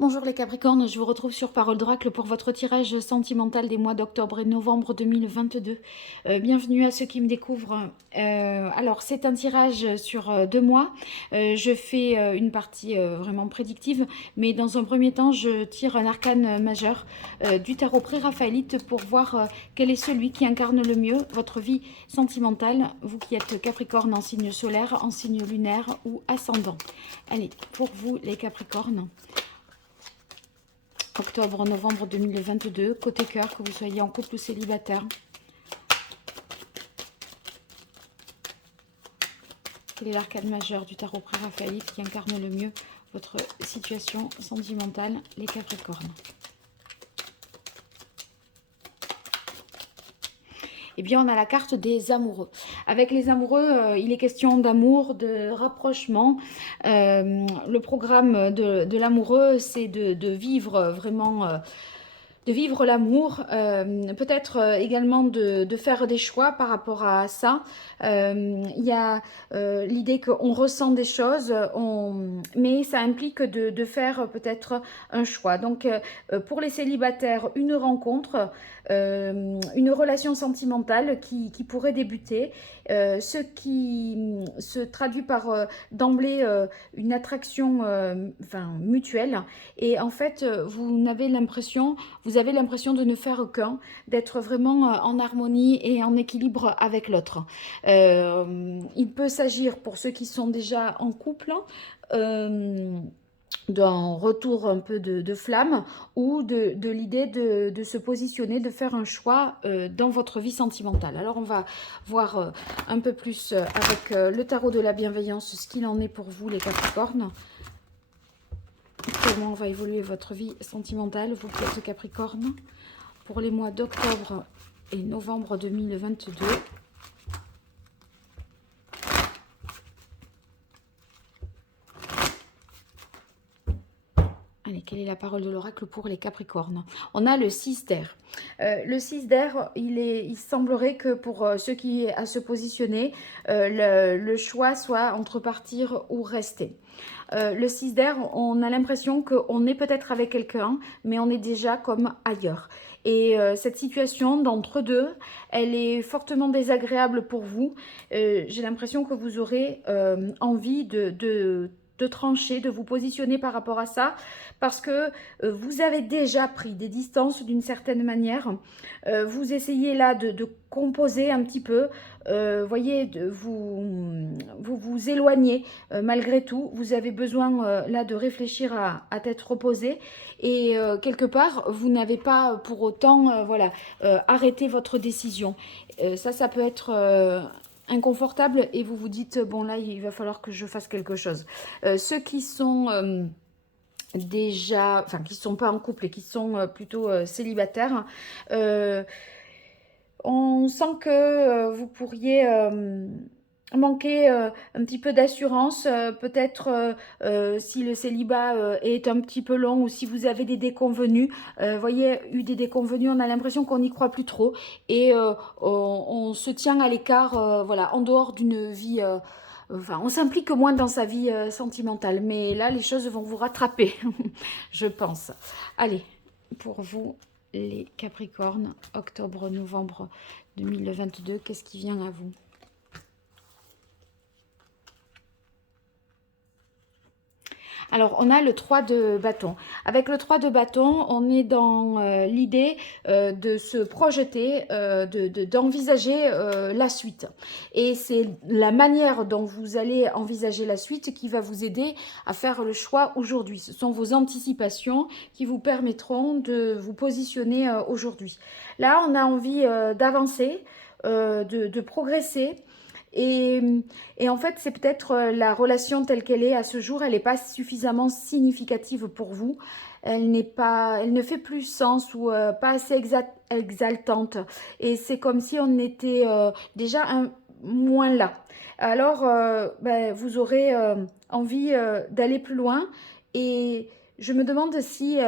Bonjour les Capricornes, je vous retrouve sur Parole d'Oracle pour votre tirage sentimental des mois d'octobre et novembre 2022. Bienvenue à ceux qui me découvrent. Alors c'est un tirage sur 2 mois. Je fais une partie vraiment prédictive, mais dans un premier temps je tire un arcane majeur du tarot pré-raphaélite pour voir quel est celui qui incarne le mieux votre vie sentimentale, vous qui êtes Capricorne en signe solaire, en signe lunaire ou ascendant. Allez, pour vous les Capricornes. Octobre-novembre 2022, côté cœur, que vous soyez en couple ou célibataire. Quel est l'arcane majeur du tarot pré-raphaélite qui incarne le mieux votre situation sentimentale, les Capricornes? Eh bien, on a la carte des amoureux. Avec les amoureux, il est question d'amour, de rapprochement. Le programme de l'amoureux, c'est de vivre vraiment... de vivre l'amour, peut-être également de faire des choix par rapport à ça. Il y a l'idée qu'on ressent des choses, mais ça implique de faire peut-être un choix. Donc pour les célibataires, une rencontre, une relation sentimentale qui pourrait débuter, ce qui se traduit par d'emblée une attraction mutuelle. Et en fait, vous avez l'impression de ne faire d'être vraiment en harmonie et en équilibre avec l'autre. Il peut s'agir, pour ceux qui sont déjà en couple, euh, d'un retour un peu de flamme ou de l'idée de se positionner, de faire un choix dans votre vie sentimentale. Alors on va voir un peu plus avec le tarot de la bienveillance ce qu'il en est pour vous les Capricornes. Comment va évoluer votre vie sentimentale, vous qui êtes Capricorne, pour les mois d'octobre et novembre 2022. Allez, quelle est la parole de l'oracle pour les Capricornes? On a le 6 d'air. Le 6 d'air, il semblerait que pour ceux qui à se positionner, le choix soit entre partir ou rester. Le 6 d'air, on a l'impression qu'on est peut-être avec quelqu'un, mais on est déjà comme ailleurs. Et cette situation d'entre-deux, elle est fortement désagréable pour vous. J'ai l'impression que vous aurez envie de trancher, de vous positionner par rapport à ça, parce que vous avez déjà pris des distances d'une certaine manière. Vous essayez là de composer un petit peu, voyez, vous éloignez malgré tout. Vous avez besoin là de réfléchir à tête reposée et quelque part, vous n'avez pas pour autant voilà, arrêté votre décision. Ça peut être... inconfortable et vous vous dites bon là il va falloir que je fasse quelque chose. Ceux qui sont déjà, enfin qui ne sont pas en couple et qui sont plutôt célibataires, on sent que vous pourriez manquer un petit peu d'assurance, peut-être si le célibat est un petit peu long ou si vous avez des déconvenus. Voyez, eu des déconvenus, on a l'impression qu'on n'y croit plus trop et on se tient à l'écart, voilà, en dehors d'une vie. Enfin, on s'implique moins dans sa vie sentimentale, mais là, les choses vont vous rattraper, je pense. Allez, pour vous, les Capricornes, octobre-novembre 2022, qu'est-ce qui vient à vous? Alors, on a le 3 de bâton. Avec le 3 de bâton, on est dans l'idée de se projeter, d'envisager la suite. Et c'est la manière dont vous allez envisager la suite qui va vous aider à faire le choix aujourd'hui. Ce sont vos anticipations qui vous permettront de vous positionner aujourd'hui. Là, on a envie d'avancer, de progresser. Et, et en fait, c'est peut-être la relation telle qu'elle est à ce jour, elle n'est pas suffisamment significative pour vous. Elle ne fait plus sens ou pas assez exaltante. Et c'est comme si on était déjà moins là. Alors, vous aurez envie d'aller plus loin. Et je me demande si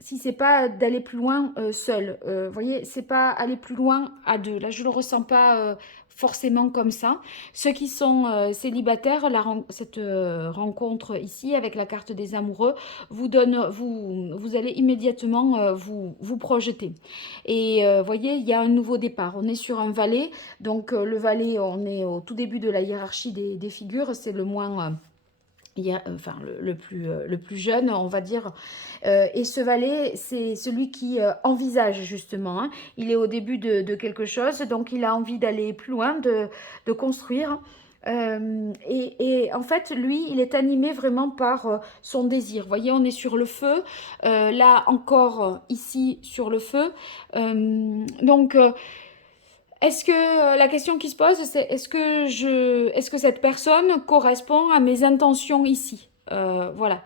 si c'est pas d'aller plus loin seul. Vous voyez, c'est pas aller plus loin à deux. Là, je le ressens pas forcément comme ça. Ceux qui sont célibataires, cette rencontre ici avec la carte des amoureux vous allez immédiatement vous projeter. Et voyez, il y a un nouveau départ. On est sur un valet, donc le valet, on est au tout début de la hiérarchie des figures, c'est le moins enfin le plus jeune, on va dire. Et ce valet, c'est celui qui envisage justement, hein. Il est au début de quelque chose, donc il a envie d'aller plus loin, de construire. En fait, lui, il est animé vraiment par son désir. Vous voyez, on est sur le feu. Là encore, ici, sur le feu. Donc, est-ce que la question qui se pose, c'est est-ce que cette personne correspond à mes intentions ici? Voilà.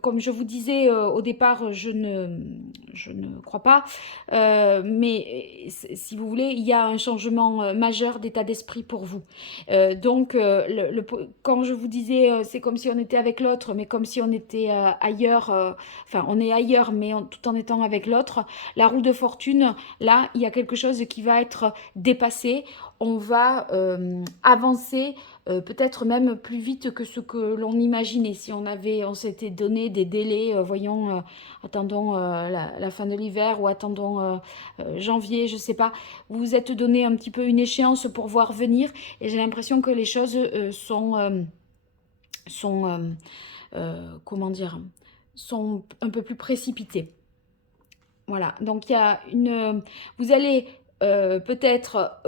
Comme je vous disais au départ, je ne crois pas. Mais si vous voulez, il y a un changement majeur d'état d'esprit pour vous. Donc, quand je vous disais, c'est comme si on était avec l'autre, mais comme si on était ailleurs. Enfin, on est ailleurs, mais tout en étant avec l'autre. La roue de fortune, là, il y a quelque chose qui va être dépassé. On va avancer peut-être même plus vite que ce que l'on imaginait. Si on s'était donné des délais, voyons, attendons la fin de l'hiver ou attendons janvier, je sais pas. Vous vous êtes donné un petit peu une échéance pour voir venir et j'ai l'impression que les choses sont comment dire, sont un peu plus précipitées. Voilà, donc il y a vous allez peut-être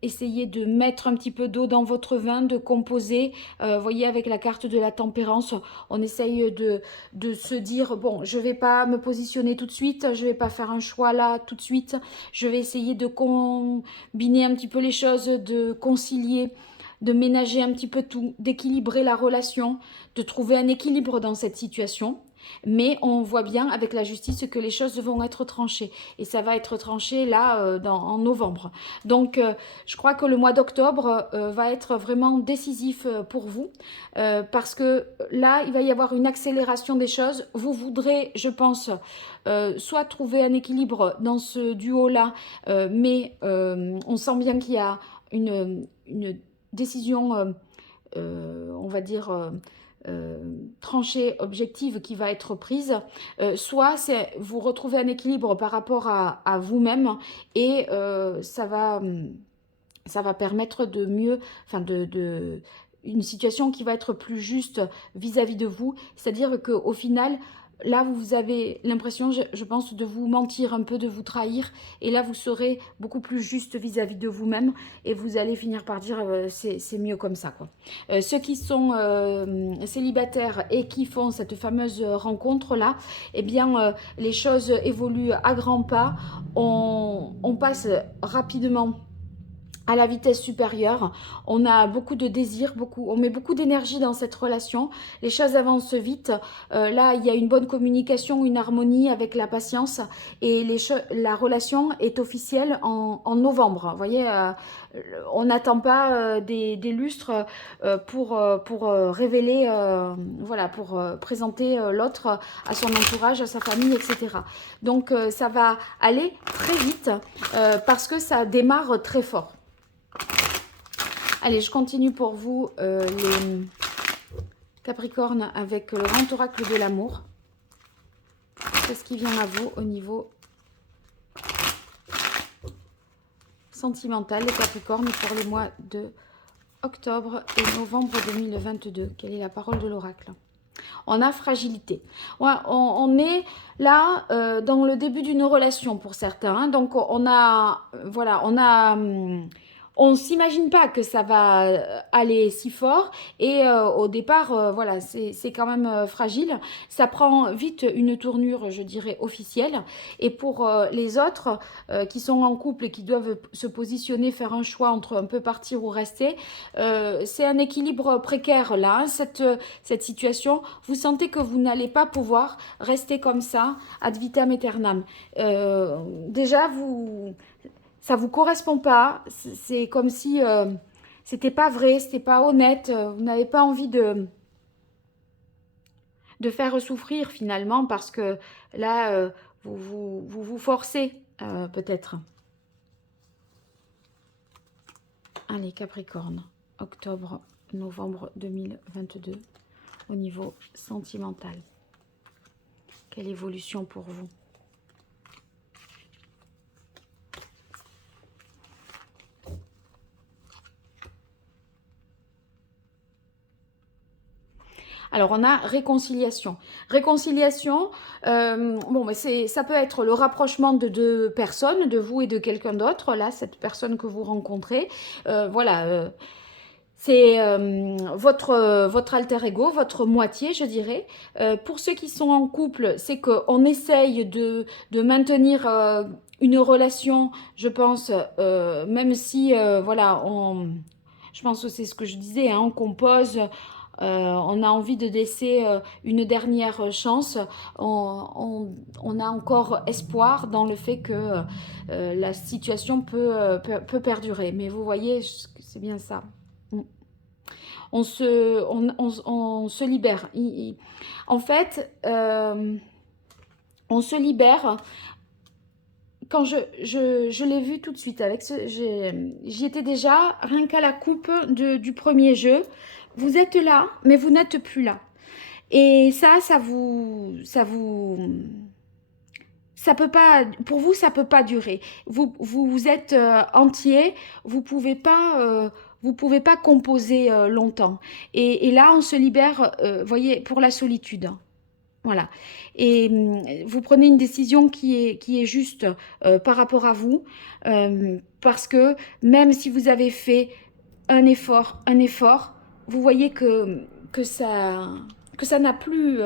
essayer de mettre un petit peu d'eau dans votre vin, de composer. Vous voyez, avec la carte de la tempérance, on essaye de se dire, bon, je ne vais pas me positionner tout de suite, je ne vais pas faire un choix là tout de suite, je vais essayer de combiner un petit peu les choses, de concilier, de ménager un petit peu tout, d'équilibrer la relation, de trouver un équilibre dans cette situation. Mais on voit bien avec la justice que les choses vont être tranchées. Et ça va être tranché là en novembre. Donc je crois que le mois d'octobre va être vraiment décisif pour vous. Parce que là, il va y avoir une accélération des choses. Vous voudrez, je pense, soit trouver un équilibre dans ce duo-là. Mais on sent bien qu'il y a une décision, on va dire tranchée, objective qui va être prise, soit c'est vous retrouvez un équilibre par rapport à vous-même et ça va permettre de mieux, enfin une situation qui va être plus juste vis-à-vis de vous, c'est-à-dire qu'au final, là, vous avez l'impression, je pense, de vous mentir un peu, de vous trahir. Et là, vous serez beaucoup plus juste vis-à-vis de vous-même. Et vous allez finir par dire, c'est mieux comme ça, quoi. Ceux qui sont célibataires et qui font cette fameuse rencontre-là, eh bien, les choses évoluent à grands pas. On passe rapidement à la vitesse supérieure. On a beaucoup de désirs, on met beaucoup d'énergie dans cette relation. Les choses avancent vite. Là, il y a une bonne communication, une harmonie avec la patience. Et la relation est officielle en novembre. Vous voyez, on n'attend pas des lustres pour révéler, voilà, pour présenter l'autre à son entourage, à sa famille, etc. Donc, ça va aller très vite parce que ça démarre très fort. Allez, je continue pour vous les Capricornes avec le grand oracle de l'amour. Qu'est-ce qui vient à vous au niveau sentimental, les Capricornes, pour les mois de octobre et novembre 2022? Quelle est la parole de l'oracle? On a fragilité. Ouais, on est là dans le début d'une relation pour certains. Hein. Donc on a, voilà, on s'imagine pas que ça va aller si fort et au départ, voilà, c'est quand même fragile. Ça prend vite une tournure, je dirais, officielle. Et pour les autres qui sont en couple et qui doivent se positionner, faire un choix entre un peu partir ou rester, c'est un équilibre précaire là, hein, cette situation. Vous sentez que vous n'allez pas pouvoir rester comme ça, ad vitam aeternam. Déjà, ça vous correspond pas. C'est comme si c'était pas vrai, c'était pas honnête. Vous n'avez pas envie de faire souffrir finalement parce que là, vous forcez peut-être. Allez, Capricorne, octobre, novembre 2022, au niveau sentimental. Quelle évolution pour vous? Alors, on a réconciliation. Réconciliation, bon, mais ça peut être le rapprochement de deux personnes, de vous et de quelqu'un d'autre. Là, cette personne que vous rencontrez, voilà, c'est votre alter ego, votre moitié, je dirais. Pour ceux qui sont en couple, c'est qu'on essaye de maintenir une relation, je pense, même si, voilà, je pense que c'est ce que je disais, hein, on compose. On a envie de laisser une dernière chance. On a encore espoir dans le fait que la situation peut perdurer. Mais vous voyez, c'est bien ça. Mm. On se libère. En fait, on se libère. Quand je l'ai vu tout de suite, j'y étais déjà, rien qu'à la coupe du premier jeu. Vous êtes là, mais vous n'êtes plus là. Et ça peut pas, pour vous, ça peut pas durer. Vous êtes entier, vous pouvez pas composer longtemps. Et là, on se libère, voyez, pour la solitude. Voilà. Et vous prenez une décision qui est juste par rapport à vous, parce que même si vous avez fait un effort, vous voyez que ça n'a plus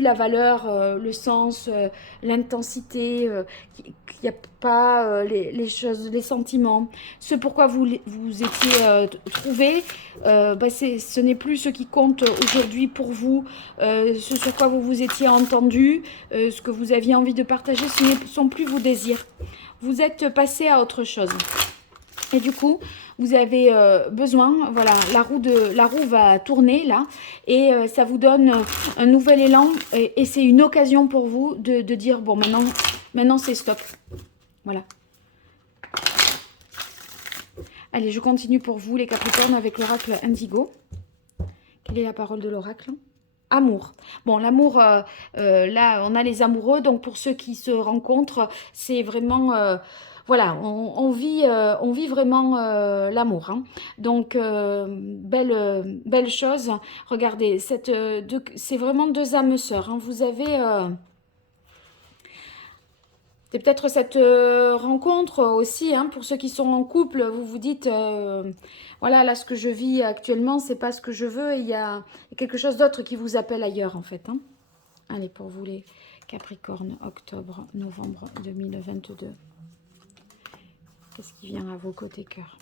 la valeur, le sens, l'intensité, qu'il n'y a pas les choses, les sentiments. Ce pourquoi vous étiez trouvé, bah ce n'est plus ce qui compte aujourd'hui pour vous, ce sur quoi vous vous étiez entendu, ce que vous aviez envie de partager, ce ne sont plus vos désirs. Vous êtes passé à autre chose. Et du coup, vous avez besoin, voilà, la roue va tourner là, et ça vous donne un nouvel élan, et c'est une occasion pour vous de dire, bon, maintenant c'est stop. Voilà. Allez, je continue pour vous, les Capricornes, avec l'oracle Indigo. Quelle est la parole de l'oracle ? Amour. Bon, l'amour, là, on a les amoureux, donc pour ceux qui se rencontrent, c'est vraiment... voilà, on vit vraiment l'amour. Hein. Donc, belle chose. Regardez, c'est vraiment deux âmes sœurs. Hein. Vous avez... c'est peut-être cette rencontre aussi, hein, pour ceux qui sont en couple, vous vous dites, voilà, là, ce que je vis actuellement, c'est pas ce que je veux, et il y a quelque chose d'autre qui vous appelle ailleurs, en fait. Hein. Allez, pour vous les Capricornes, octobre, novembre 2022. Qu'est-ce qui vient à vos côtés cœur ?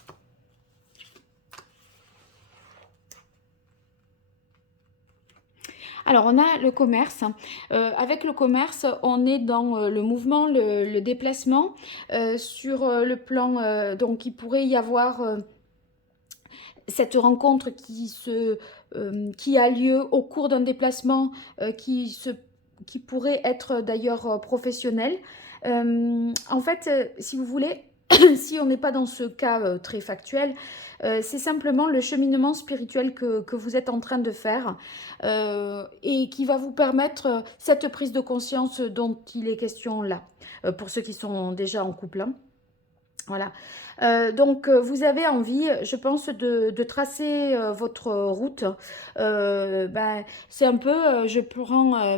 Alors, on a le commerce. Avec le commerce, on est dans le mouvement, le déplacement. Sur le plan, donc il pourrait y avoir cette rencontre qui a lieu au cours d'un déplacement qui pourrait être d'ailleurs professionnel. En fait, si vous voulez, si on n'est pas dans ce cas très factuel, c'est simplement le cheminement spirituel que vous êtes en train de faire et qui va vous permettre cette prise de conscience dont il est question là, pour ceux qui sont déjà en couple. Hein. Voilà. Donc, vous avez envie, je pense, de tracer votre route. Ben, c'est un peu, je prends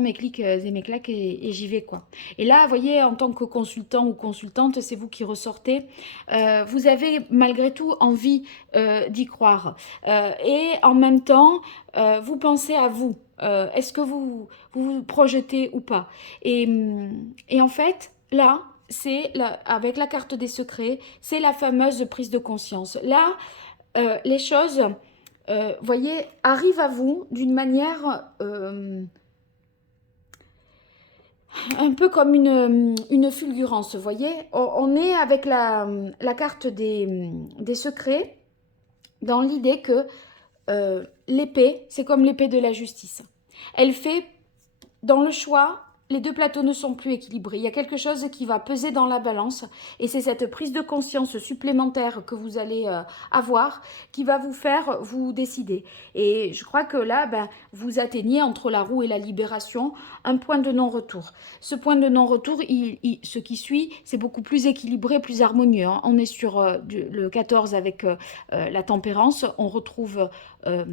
mes clics et mes claques et j'y vais, quoi. Et là, vous voyez, en tant que consultant ou consultante, c'est vous qui ressortez. Vous avez malgré tout envie d'y croire. Et en même temps, vous pensez à vous. Est-ce que vous projetez ou pas et en fait, là, avec la carte des secrets, c'est la fameuse prise de conscience. Là, les choses, voyez, arrivent à vous d'une manière un peu comme une fulgurance, vous voyez. On est avec la carte des secrets dans l'idée que l'épée, c'est comme l'épée de la justice. Elle fait, dans le choix, les deux plateaux ne sont plus équilibrés. Il y a quelque chose qui va peser dans la balance et c'est cette prise de conscience supplémentaire que vous allez avoir qui va vous faire vous décider. Et je crois que là, vous atteignez entre la roue et la libération un point de non-retour. Ce point de non-retour, ce qui suit, c'est beaucoup plus équilibré, plus harmonieux, hein. On est sur le 14 avec la tempérance, on retrouve... Euh,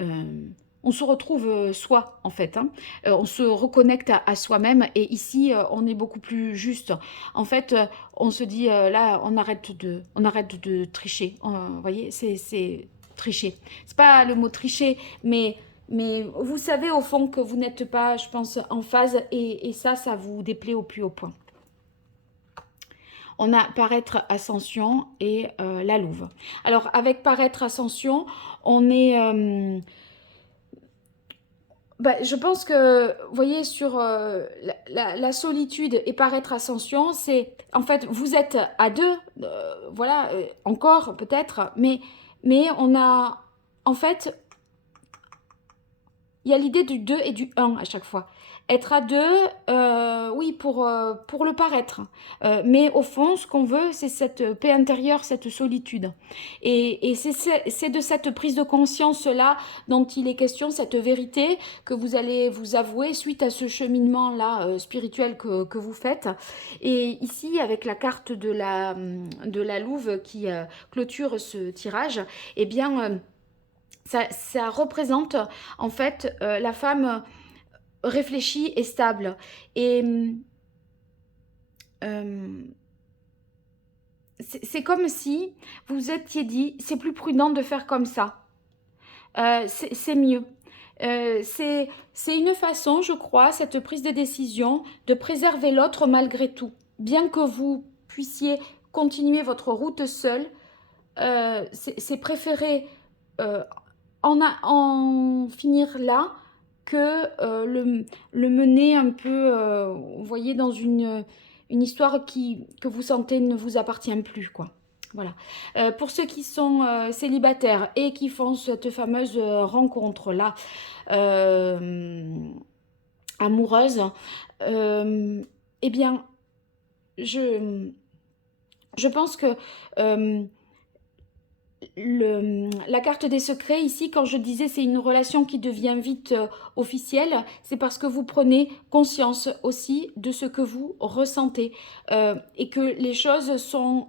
euh, on se retrouve soi en fait, hein. On se reconnecte à soi-même et ici on est beaucoup plus juste. En fait, on se dit là on arrête de tricher. Vous voyez, c'est tricher. C'est pas le mot tricher, mais vous savez au fond que vous n'êtes pas, je pense, en phase et ça vous déplaît au plus haut point. On a paraître ascension et la louve. Alors avec paraître ascension, on est je pense que, vous voyez, sur la solitude et paraître ascension, c'est, en fait, vous êtes à deux, voilà, encore peut-être, mais on a, en fait, il y a l'idée du 2 et du un à chaque fois. Être à deux, oui, pour le paraître. Mais au fond, ce qu'on veut, c'est cette paix intérieure, cette solitude. Et c'est de cette prise de conscience-là dont il est question, cette vérité que vous allez vous avouer suite à ce cheminement-là spirituel que vous faites. Et ici, avec la carte de la louve qui clôture ce tirage, eh bien... ça représente en fait la femme réfléchie et stable. Et c'est comme si vous vous étiez dit, c'est plus prudent de faire comme ça. C'est mieux. C'est une façon, je crois, cette prise de décision, de préserver l'autre malgré tout. Bien que vous puissiez continuer votre route seul, c'est préféré euh, en finir là que le mener un peu, vous voyez, dans une histoire que vous sentez ne vous appartient plus, quoi. Voilà. Pour ceux qui sont célibataires et qui font cette fameuse rencontre-là, amoureuse, eh bien, je pense que la carte des secrets, ici, quand je disais c'est une relation qui devient vite officielle, c'est parce que vous prenez conscience aussi de ce que vous ressentez et que les choses sont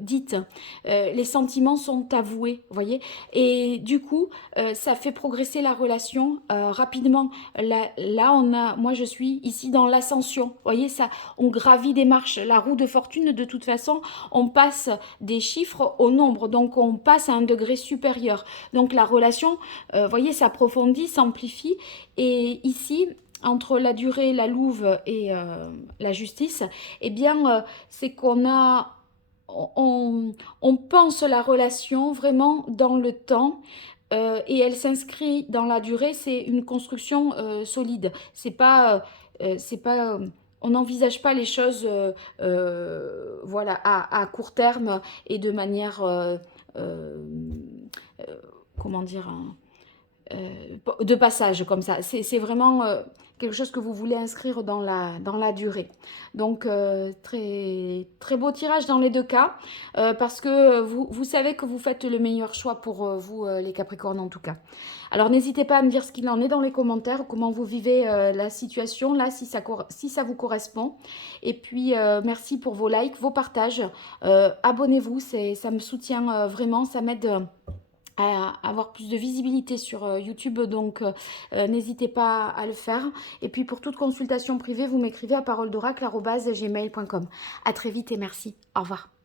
dites, les sentiments sont avoués, vous voyez. Et du coup, ça fait progresser la relation rapidement. Là, moi je suis ici dans l'ascension, vous voyez, ça, on gravit des marches. La roue de fortune, de toute façon, on passe des chiffres au nombre, donc on passe à un degré supérieur. Donc la relation, voyez, s'approfondit, s'amplifie. Et ici, entre la durée, la louve et la justice, eh bien, c'est qu'on a... On pense la relation vraiment dans le temps et elle s'inscrit dans la durée. C'est une construction solide. C'est pas on n'envisage pas les choses voilà, à court terme et de manière euh, euh, comment dire, de passage comme ça. C'est vraiment quelque chose que vous voulez inscrire dans la durée. Donc, très, très beau tirage dans les deux cas, parce que vous savez que vous faites le meilleur choix pour vous, les Capricornes en tout cas. Alors, n'hésitez pas à me dire ce qu'il en est dans les commentaires, comment vous vivez la situation, là, si ça vous correspond. Et puis, merci pour vos likes, vos partages. Abonnez-vous, ça me soutient vraiment, ça m'aide à avoir plus de visibilité sur YouTube, donc n'hésitez pas à le faire. Et puis pour toute consultation privée, vous m'écrivez à paroledoracle@gmail.com. À très vite et merci. Au revoir.